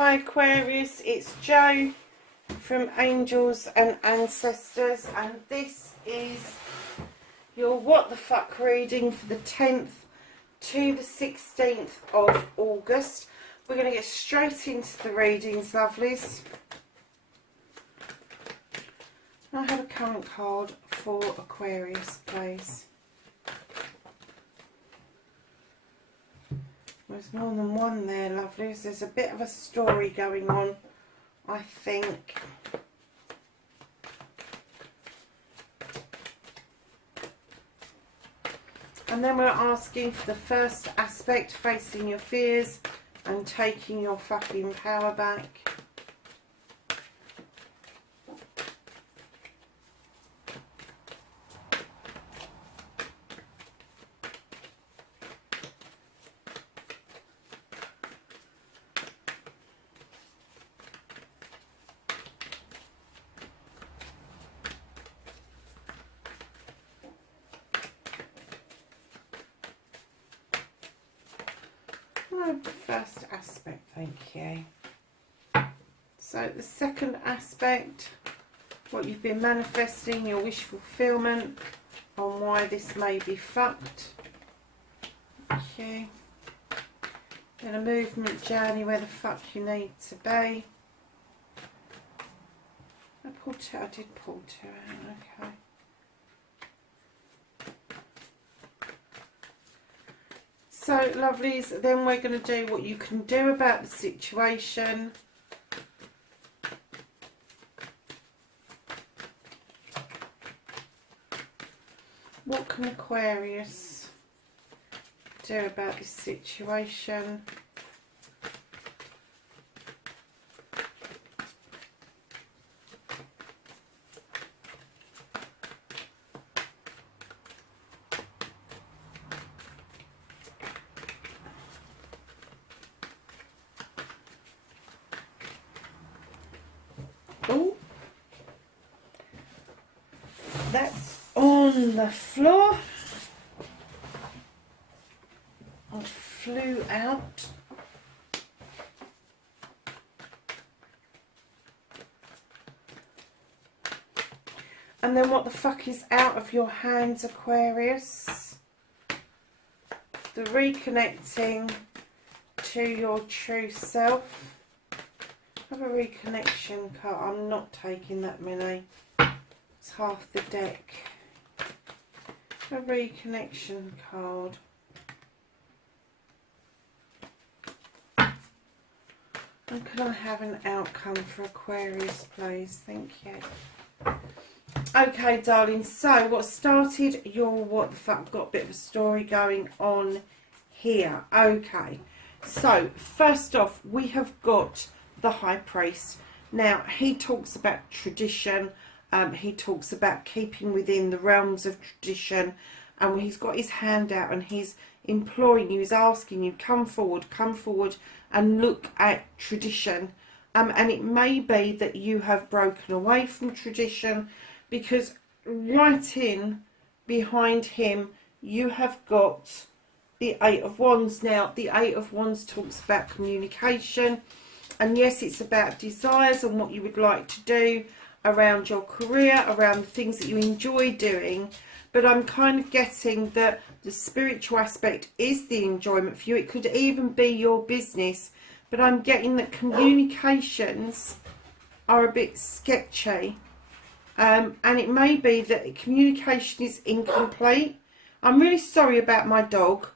Hi Aquarius, it's Jo from Angels and Ancestors, and this is your What the Fuck reading for the 10th to the 16th of August. We're going to get straight into the readings, lovelies. I have a current card for Aquarius, please. There's more than one there, lovelies. There's a bit of a story going on, I think. And then we're asking for the first aspect, facing your fears and taking your fucking power back. First aspect, thank you. So the second aspect, what you've been manifesting, your wish fulfillment, on why this may be fucked. Thank you. Then a movement journey, where the fuck you need to be. I did pull two out, okay. So, lovelies, then we're going to do what you can do about the situation. What can Aquarius do about this situation? Oh, that's on the floor. I flew out. And then what the fuck is out of your hands, Aquarius? The reconnecting to your true self. Have a reconnection card. I'm not taking that many. It's half the deck. A reconnection card. And can I have an outcome for Aquarius, please? Thank you. Okay, darling. So, what started your what the fuck? Got a bit of a story going on here. Okay. So, first off, we have got the High Priest. Now, he talks about tradition. He talks about keeping within the realms of tradition. And he's got his hand out and he's imploring you, he's asking you, come forward and look at tradition. And it may be that you have broken away from tradition, because right in behind him you have got the Eight of Wands. Now, the Eight of Wands talks about communication. And yes, it's about desires and what you would like to do around your career, around the things that you enjoy doing. But I'm kind of getting that the spiritual aspect is the enjoyment for you. It could even be your business. But I'm getting that communications are a bit sketchy. And it may be that communication is incomplete. I'm really sorry about my dog.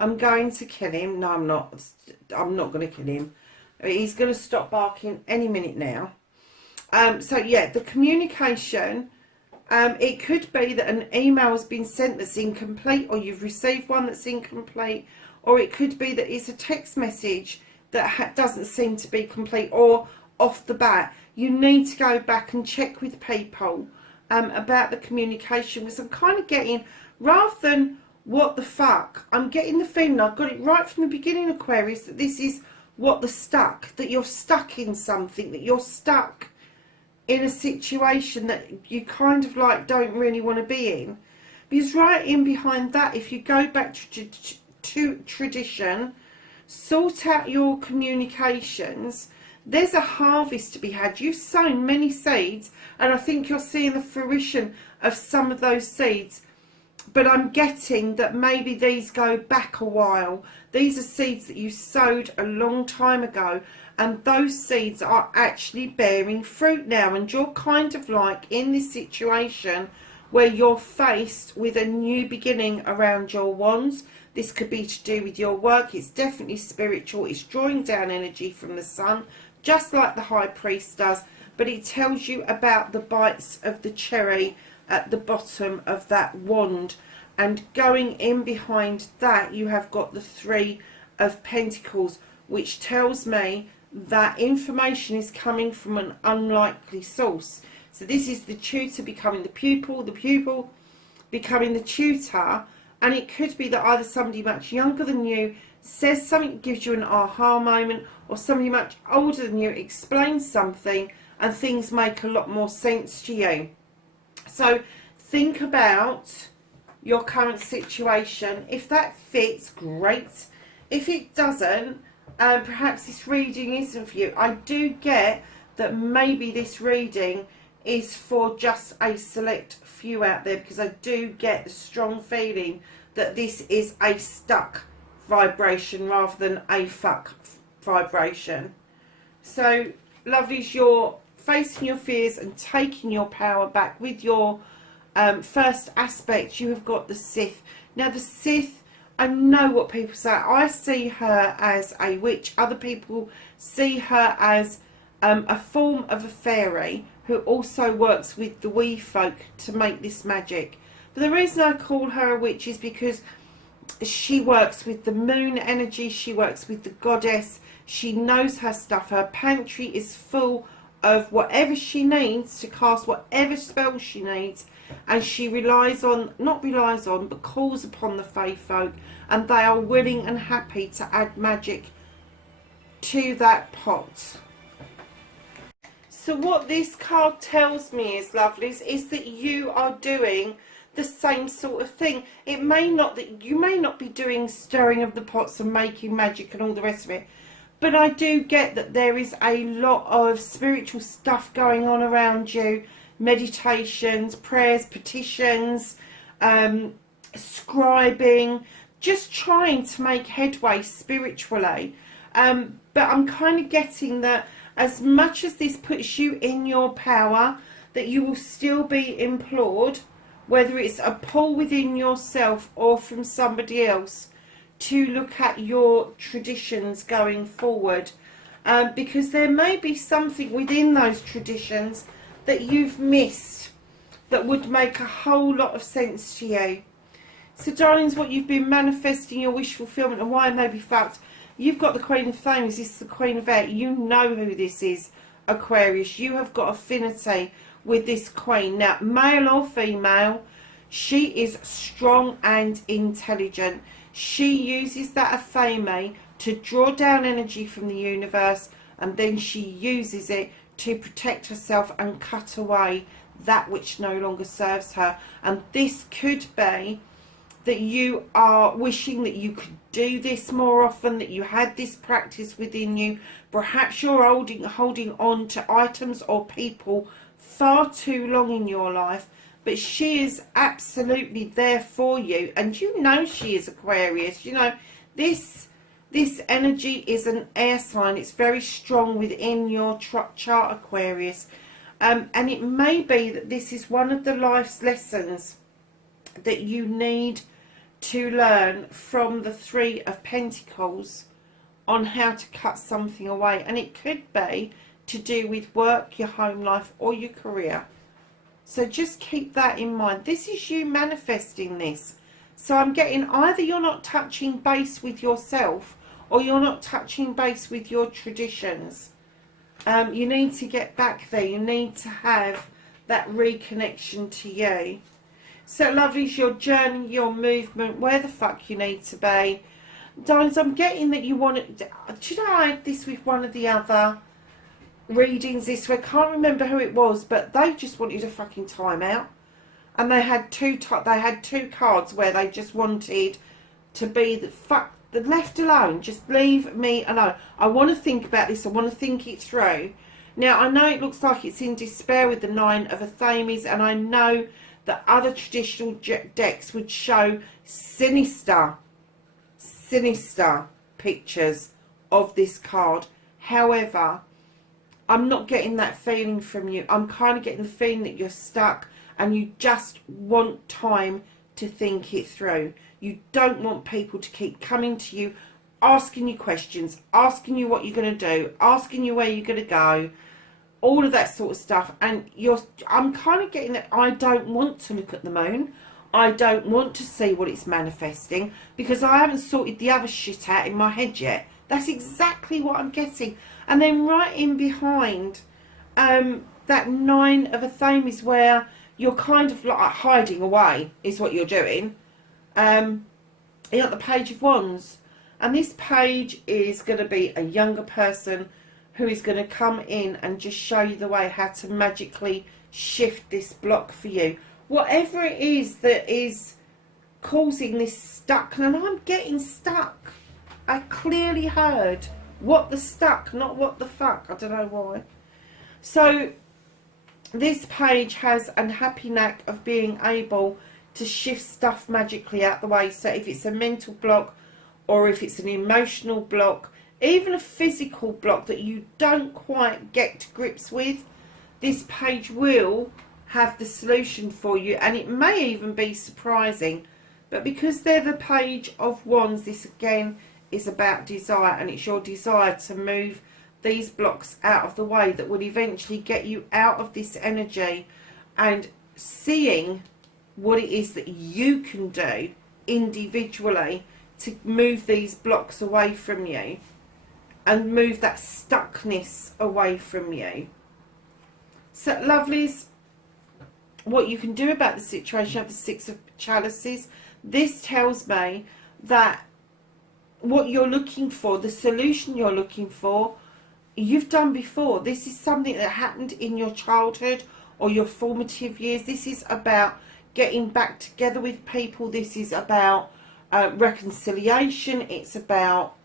I'm going to kill him. No, I'm not. I'm not going to kill him. He's going to stop barking any minute now. So, yeah, the communication, it could be that an email has been sent that's incomplete, or you've received one that's incomplete, or it could be that it's a text message that doesn't seem to be complete, or off the bat. You need to go back and check with people about the communication, because I'm kind of getting, rather than what the fuck, I'm getting the feeling, I've got it right from the beginning, Aquarius, that this is what the stuck, that you're stuck in something, that you're stuck in a situation that you kind of like don't really want to be in. Because right in behind that, if you go back to tradition, sort out your communications, there's a harvest to be had. You've sown many seeds, and I think you're seeing the fruition of some of those seeds. But I'm getting that maybe these go back a while. These are seeds that you sowed a long time ago, and those seeds are actually bearing fruit now. And you're kind of like in this situation where you're faced with a new beginning around your wands. This could be to do with your work. It's definitely spiritual. It's drawing down energy from the sun, just like the High Priest does. But it tells you about the bites of the cherry at the bottom of that wand. And going in behind that, you have got the Three of Pentacles, which tells me that information is coming from an unlikely source. So this is the tutor becoming the pupil becoming the tutor, and it could be that either somebody much younger than you says something that gives you an aha moment, or somebody much older than you explains something and things make a lot more sense to you. So think about your current situation. If that fits, great. If it doesn't, perhaps this reading isn't for you. I do get that maybe this reading is for just a select few out there, because I do get the strong feeling that this is a stuck vibration rather than a fuck vibration. So lovelies, you're facing your fears and taking your power back with your first aspect. You have got the Sith. Now the Sith, I know what people say. I see her as a witch. Other people see her as a form of a fairy who also works with the wee folk to make this magic. But the reason I call her a witch is because she works with the moon energy. She works with the goddess. She knows her stuff. Her pantry is full of whatever she needs to cast whatever spell she needs, and she but calls upon the fae folk, and they are willing and happy to add magic to that pot. So what this card tells me is, lovelies, is that you are doing the same sort of thing. It may not that you may not be doing stirring of the pots and making magic and all the rest of it, but I do get that there is a lot of spiritual stuff going on around you. Meditations, prayers, petitions, scribing, just trying to make headway spiritually. But I'm kind of getting that as much as this puts you in your power, that you will still be implored, whether it's a pull within yourself or from somebody else, to look at your traditions going forward, because there may be something within those traditions that you've missed that would make a whole lot of sense to you. So darlings, what you've been manifesting, your wish fulfillment, and why it may be fucked. You've got the Queen of Flames. This is the Queen of Air. You know who this is, Aquarius. You have got affinity with this Queen. Now, male or female, she is strong and intelligent. She uses that Aphame to draw down energy from the universe, and then she uses it to protect herself and cut away that which no longer serves her. And this could be that you are wishing that you could do this more often, that you had this practice within you. Perhaps you're holding on to items or people far too long in your life, but she is absolutely there for you, and you know she is, Aquarius. You know, this energy is an air sign. It's very strong within your chart, Aquarius, and it may be that this is one of the life's lessons that you need to learn from the Three of Pentacles on how to cut something away. And it could be to do with work, your home life, or your career. So just keep that in mind. This is you manifesting this. So I'm getting either you're not touching base with yourself, or you're not touching base with your traditions. You need to get back there. You need to have that reconnection to you. So lovelies, your journey, your movement, where the fuck you need to be. Darlings, I'm getting that you want to... Should I add this with one of the other readings this week? I can't remember who it was, but they just wanted a fucking time out. And they had two cards where they just wanted to be the fuck left alone. Just leave me alone. I want to think about this. I want to think it through. Now, I know it looks like it's in despair with the 9 of Athames, and I know that other traditional decks would show sinister pictures of this card. However, I'm not getting that feeling from you. I'm kind of getting the feeling that you're stuck and you just want time to think it through. You don't want people to keep coming to you, asking you questions, asking you what you're going to do, asking you where you're going to go, all of that sort of stuff. And I'm kind of getting that I don't want to look at the moon. I don't want to see what it's manifesting because I haven't sorted the other shit out in my head yet. That's exactly what I'm getting. And then right in behind that 9 of Athames, where you're kind of like hiding away is what you're doing. You got the Page of Wands. And this page is going to be a younger person who is going to come in and just show you the way how to magically shift this block for you. Whatever it is that is causing this stuck. And I'm getting stuck. I clearly heard what the stuck, not what the fuck. I don't know why. So this page has a happy knack of being able to shift stuff magically out the way. So if it's a mental block or if it's an emotional block, even a physical block that you don't quite get to grips with, this page will have the solution for you, and it may even be surprising. But because they're the Page of Wands, this again is about desire, and it's your desire to move these blocks out of the way that will eventually get you out of this energy and seeing what it is that you can do individually to move these blocks away from you and move that stuckness away from you. So lovelies, what you can do about the situation of the 6 of Chalices, this tells me that what you're looking for, the solution you're looking for, you've done before. This is something that happened in your childhood or your formative years. This is about getting back together with people. This is about reconciliation. It's about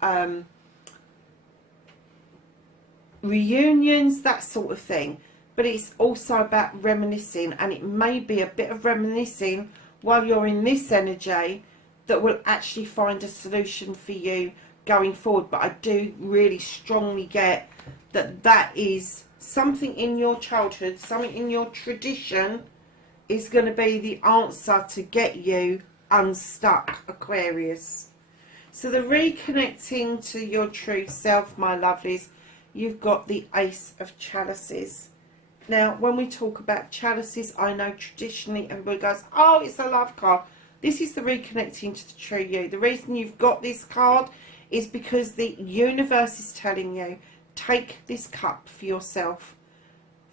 reunions, that sort of thing. But it's also about reminiscing, and it may be a bit of reminiscing while you're in this energy that will actually find a solution for you going forward. But I do really strongly get that that is something in your childhood, something in your tradition is going to be the answer to get you unstuck, Aquarius. So the reconnecting to your true self, my lovelies, you've got the Ace of Chalices. Now, when we talk about chalices, I know traditionally everybody goes, oh, it's a love card. This is the reconnecting to the true you. The reason you've got this card is because the universe is telling you, take this cup for yourself.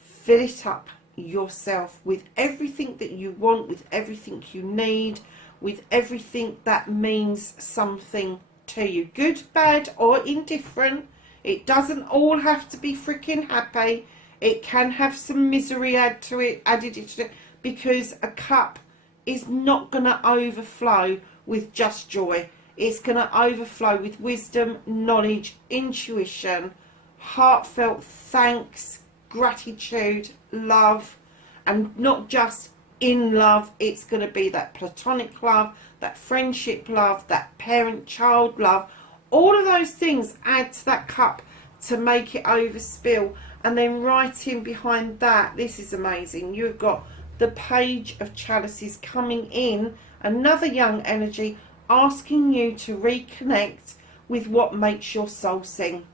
Fill it up yourself with everything that you want, with everything you need, with everything that means something to you. Good, bad, or indifferent. It doesn't all have to be freaking happy. It can have some misery added to it, because a cup is not going to overflow with just joy. It's going to overflow with wisdom, knowledge, intuition, heartfelt thanks, gratitude, love, and not just in love. It's going to be that platonic love, that friendship love, that parent-child love. All of those things add to that cup to make it overspill. And then right in behind that, this is amazing, you've got the Page of Chalices coming in, another young energy, asking you to reconnect with what makes your soul sing,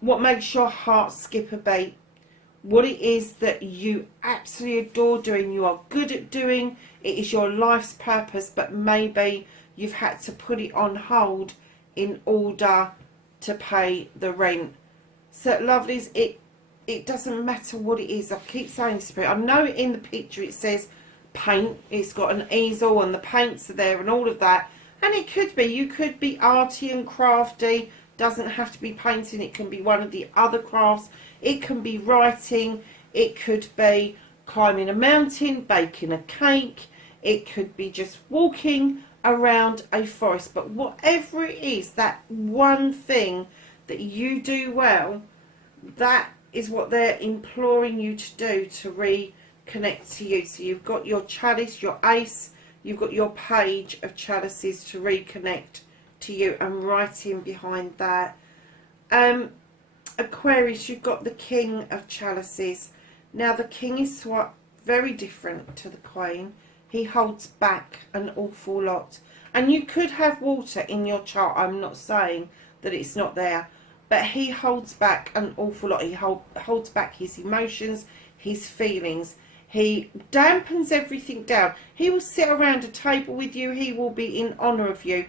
what makes your heart skip a beat, what it is that you absolutely adore doing, you are good at doing, it is your life's purpose, but maybe you've had to put it on hold in order to pay the rent. So lovelies, it doesn't matter what it is. I keep saying this, I know in the picture it says paint, it's got an easel and the paints are there and all of that, and it could be, you could be arty and crafty, doesn't have to be painting, it can be one of the other crafts, it can be writing, it could be climbing a mountain, baking a cake, it could be just walking around a forest. But whatever it is, that one thing that you do well, that is what they're imploring you to do to reconnect to you. So you've got your chalice, your ace, you've got your page of chalices to reconnect to you, and right in behind that, Aquarius, you've got the king of chalices. Now the king is very different to the queen. He holds back an awful lot, and you could have water in your chart. I'm not saying that it's not there, but he holds back an awful lot. He holds back his emotions, his feelings. He dampens everything down. He will sit around a table with you. He will be in honour of you.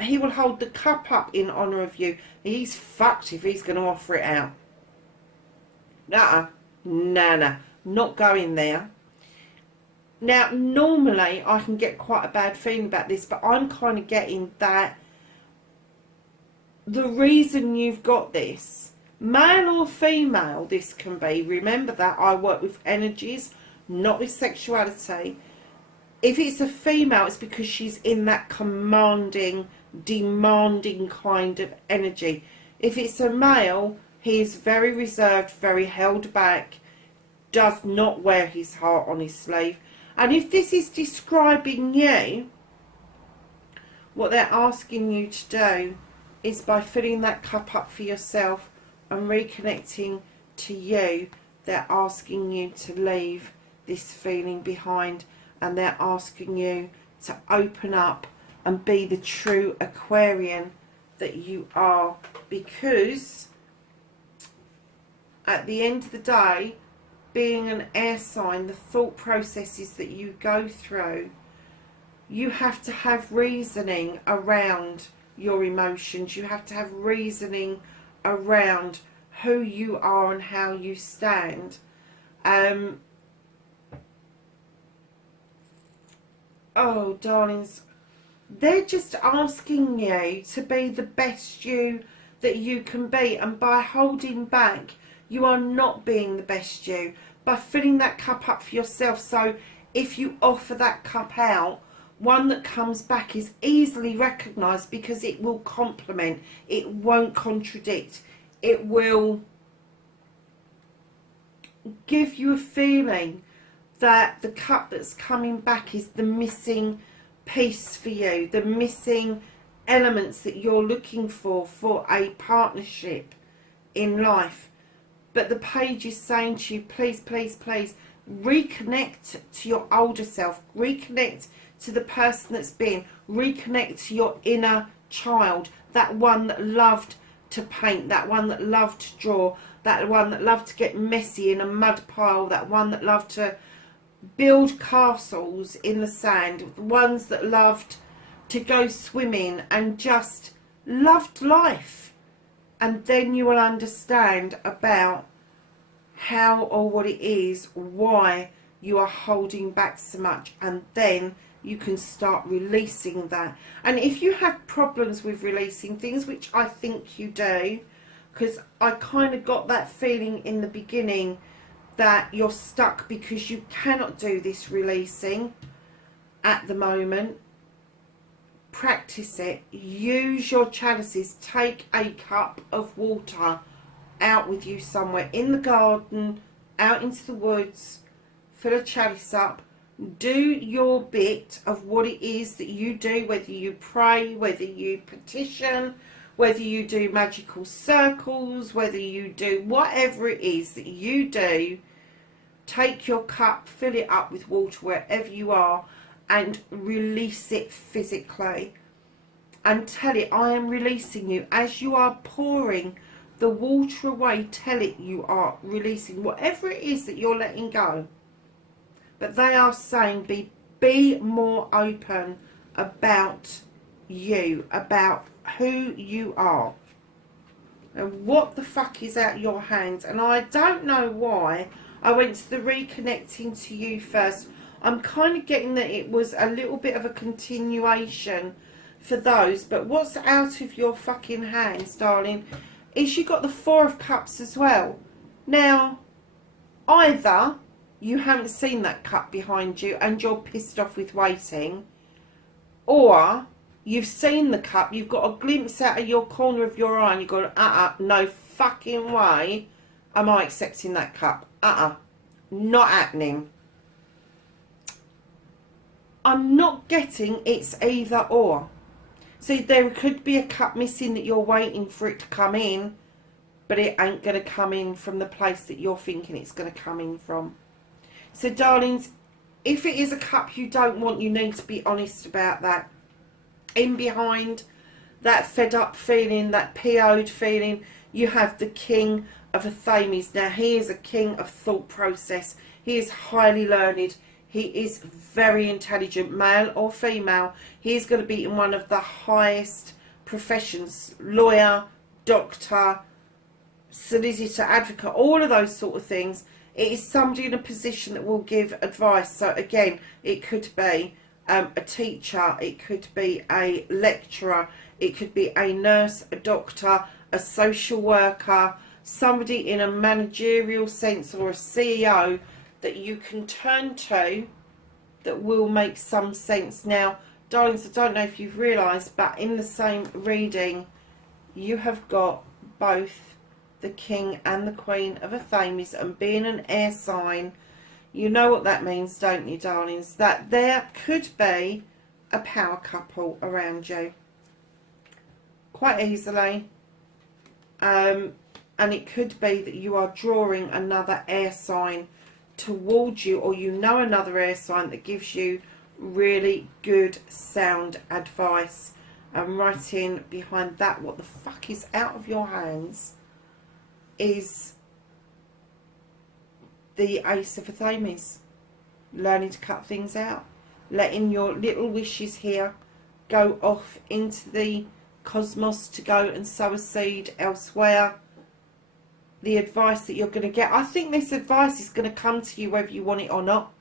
He will hold the cup up in honour of you. He's fucked if he's going to offer it out. No, not going there. Now, normally I can get quite a bad feeling about this, but I'm kind of getting that the reason you've got this, male or female, this can be. Remember that I work with energies, not with sexuality. If it's a female, it's because she's in that commanding, demanding kind of energy. If it's a male, he is very reserved, very held back, does not wear his heart on his sleeve. And if this is describing you, what they're asking you to do is, by filling that cup up for yourself and reconnecting to you, they're asking you to leave this feeling behind, and they're asking you to open up and be the true Aquarian that you are. Because at the end of the day, being an air sign, the thought processes that you go through, you have to have reasoning around your emotions. You have to have reasoning around who you are and how you stand. Oh, darlings, they're just asking you to be the best you that you can be. And by holding back, you are not being the best you. By filling that cup up for yourself, so if you offer that cup out, one that comes back is easily recognised, because it will complement, it won't contradict, it will give you a feeling that the cup that's coming back is the missing piece for you, the missing elements that you're looking for a partnership in life. But the page is saying to you, please, please, please, reconnect to your older self, reconnect to the person that's been, reconnect to your inner child, that one that loved to paint, that one that loved to draw, that one that loved to get messy in a mud pile, that one that loved to build castles in the sand, the ones that loved to go swimming and just loved life. And then you will understand about how or what it is, why you are holding back so much, and then you can start releasing that. And if you have problems with releasing things, which I think you do, because I kind of got that feeling in the beginning that you're stuck because you cannot do this releasing at the moment, practice it. Use your chalices. Take a cup of water out with you somewhere, in the garden, out into the woods, fill a chalice up, do your bit of what it is that you do, whether you pray, whether you petition, whether you do magical circles, whether you do whatever it is that you do. Take your cup, fill it up with water wherever you are, and release it physically. And tell it, I am releasing you. As you are pouring the water away, tell it you are releasing whatever it is that you're letting go. But they are saying, be more open about you, about who you are. And what the fuck is out your hands. And I don't know why I went to the reconnecting to you first. I'm kind of getting that it was a little bit of a continuation for those. But what's out of your fucking hands, darling, is you got the Four of Cups as well. Now, either you haven't seen that cup behind you and you're pissed off with waiting, Or you've seen the cup, you've got a glimpse out of your corner of your eye and you've got, no fucking way am I accepting that cup. Not happening. I'm not getting it's either or. So there could be a cup missing that you're waiting for it to come in, but it ain't going to come in from the place that you're thinking it's going to come in from. So darlings, if it is a cup you don't want, you need to be honest about that. In behind that fed up feeling, that PO'd feeling, you have the King of Athames. Now he is a king of thought process. He is highly learned. He is very intelligent, male or female. He is going to be in one of the highest professions, lawyer, doctor, solicitor, advocate, all of those sort of things. It is somebody in a position that will give advice. So again, it could be a teacher, it could be a lecturer, it could be a nurse, a doctor, a social worker, somebody in a managerial sense, or a CEO that you can turn to that will make some sense. Now, darlings, I don't know if you've realised, but in the same reading, you have got both the King and the Queen of Athames, and being an air sign, you know what that means, don't you, darlings? That there could be a power couple around you. Quite easily. And it could be that you are drawing another air sign towards you, or you know another air sign that gives you really good sound advice. And right in behind that, what the fuck is out of your hands is the Ace of Athames. Learning to cut things out, letting your little wishes here go off into the cosmos to go and sow a seed elsewhere. The advice that you're going to get, I think this advice is going to come to you whether you want it or not.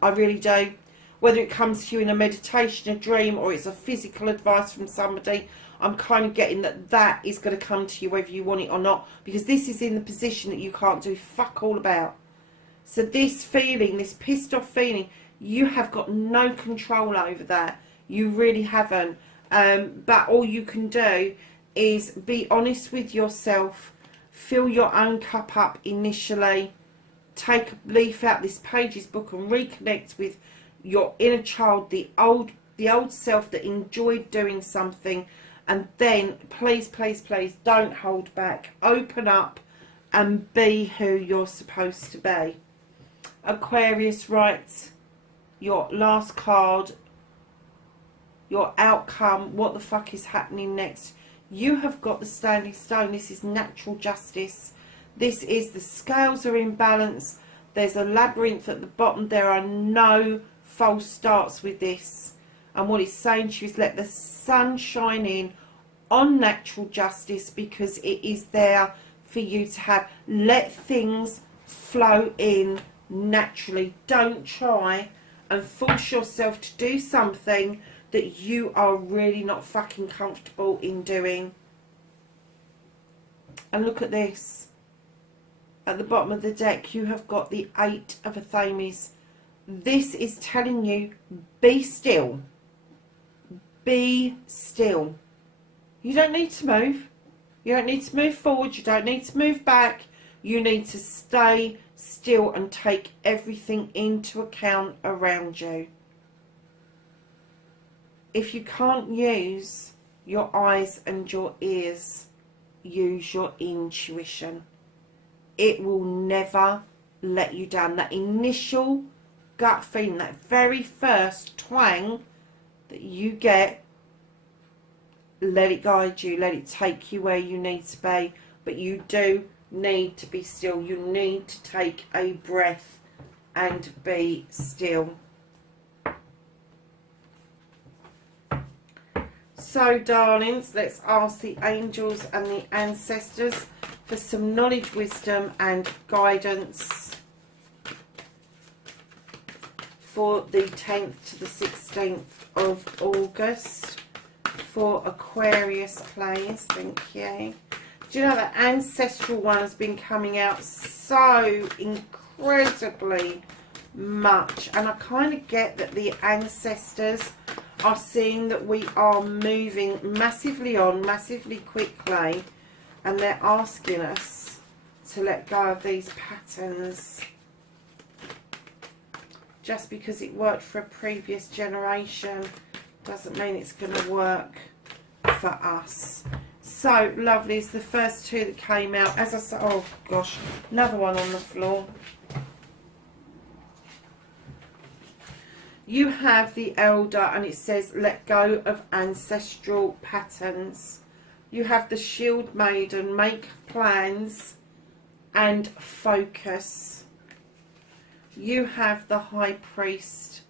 I really do. Whether it comes to you in a meditation, a dream, or it's a physical advice from somebody, I'm kind of getting that is going to come to you whether you want it or not, because this is in the position that you can't do fuck all about. So this feeling, this pissed off feeling, you have got no control over that. You really haven't. But all you can do is be honest with yourself, fill your own cup up initially, take a leaf out this Pages book and reconnect with your inner child, the old self that enjoyed doing something. And then, please, please, please, don't hold back. Open up and be who you're supposed to be. Aquarius writes your last card, your outcome, what the fuck is happening next. You have got the standing stone. This is natural justice. This is the scales are in balance. There's a labyrinth at the bottom. There are no false starts with this. And what it's saying to you is let the sun shine in on natural justice, because it is there for you to have. Let things flow in naturally. Don't try and force yourself to do something that you are really not fucking comfortable in doing. And look at this. At the bottom of the deck, you have got the Eight of Athames. This is telling you, be still. Be still. You don't need to move. You don't need to move forward. You don't need to move back. You need to stay still and take everything into account around you. If you can't use your eyes and your ears, use your intuition. It will never let you down. That initial gut feeling, that very first twang that you get, let it guide you, let it take you where you need to be. But you do need to be still. You need to take a breath and be still. So, darlings, let's ask the angels and the ancestors for some knowledge, wisdom and guidance for the 10th to the 16th of August for Aquarius, please. Thank you. Do you know that ancestral one has been coming out so incredibly much, and I kind of get that the ancestors are seeing that we are moving massively on, massively quickly, and they're asking us to let go of these patterns. Just because it worked for a previous generation doesn't mean it's going to work for us. So, lovelies, the first two that came out, as I said, oh gosh, another one on the floor. You have the Elder, and it says, let go of ancestral patterns. You have the Shield Maiden, make plans and focus. You have the High Priest,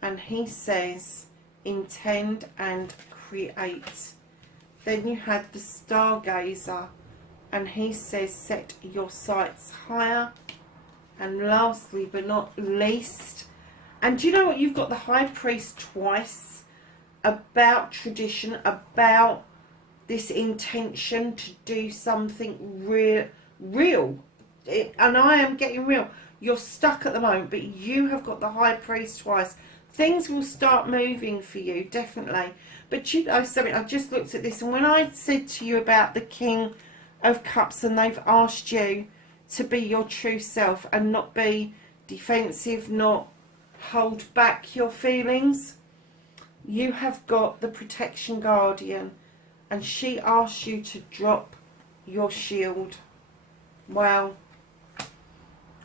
and he says, intend and create. Then you have the Stargazer, and he says, set your sights higher. And lastly but not least, and do you know what? You've got the High Priest twice, about tradition, about this intention to do something real. And I am getting real. You're stuck at the moment, but you have got the High Priest twice. Things will start moving for you, definitely. But you know something, I just looked at this, and when I said to you about the King of Cups, and they've asked you to be your true self and not be defensive, not hold back your feelings, you have got the Protection Guardian, and she asks you to drop your shield. Wow.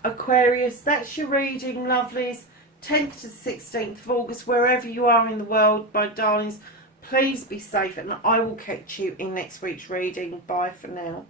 Aquarius, that's your reading, lovelies. 10th to 16th of August, wherever you are in the world, my darlings, please be safe, and I will catch you in next week's reading. Bye for now.